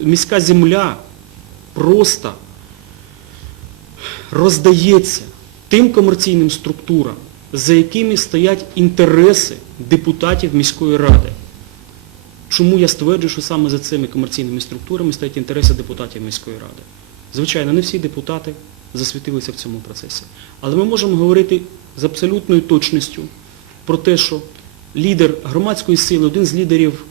Міська земля просто роздається тим комерційним структурам, за якими стоять інтереси депутатів міської ради. Чому я стверджую, що саме за цими комерційними структурами стоять інтереси депутатів міської ради? Звичайно, не всі депутати засвітилися в цьому процесі. Але ми можемо говорити з абсолютною точністю про те, що лідер громадської сили, один з лідерів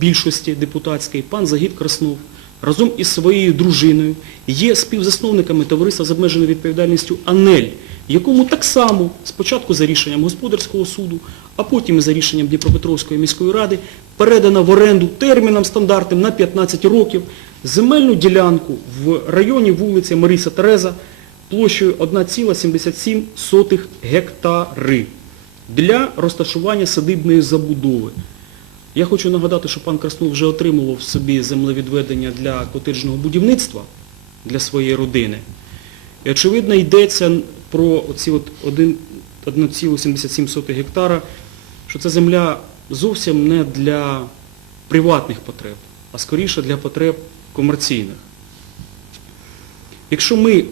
більшості депутатської, пан Загід Краснов, разом із своєю дружиною є співзасновниками товариства з обмеженою відповідальністю «Анель», якому так само спочатку за рішенням господарського суду, а потім і за рішенням Дніпропетровської міської ради передано в оренду терміном стандартним на 15 років земельну ділянку в районі вулиці Мариса Тереза площею 1,77 гектари для розташування садибної забудови. Я хочу нагадати, що пан Краснов вже отримував собі землевідведення для котеджного будівництва для своєї родини. І очевидно йдеться про оці от один- 1,77 гектара, що це земля зовсім не для приватних потреб, а скоріше для потреб комерційних. Якщо ми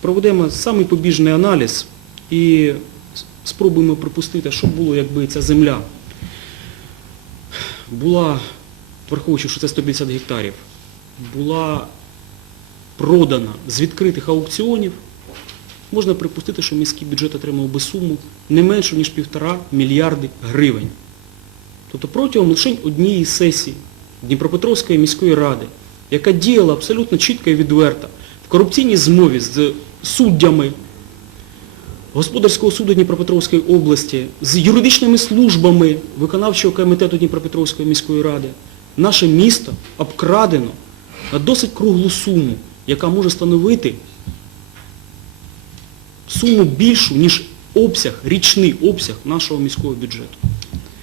проведемо самий побіжний аналіз і спробуємо припустити, що було, якби ця земля була, враховуючи, що це 150 гектарів, була продана з відкритих аукціонів, можна припустити, що міський бюджет отримав би суму не меншу, ніж півтора мільярди гривень. Тобто протягом лише однієї сесії Дніпропетровської міської ради, яка діяла абсолютно чітко і відверто в корупційній змові з суддями Господарського суду Дніпропетровської області, з юридичними службами виконавчого комітету Дніпропетровської міської ради, наше місто обкрадено на досить круглу суму, яка може становити суму більшу, ніж обсяг, річний обсяг нашого міського бюджету.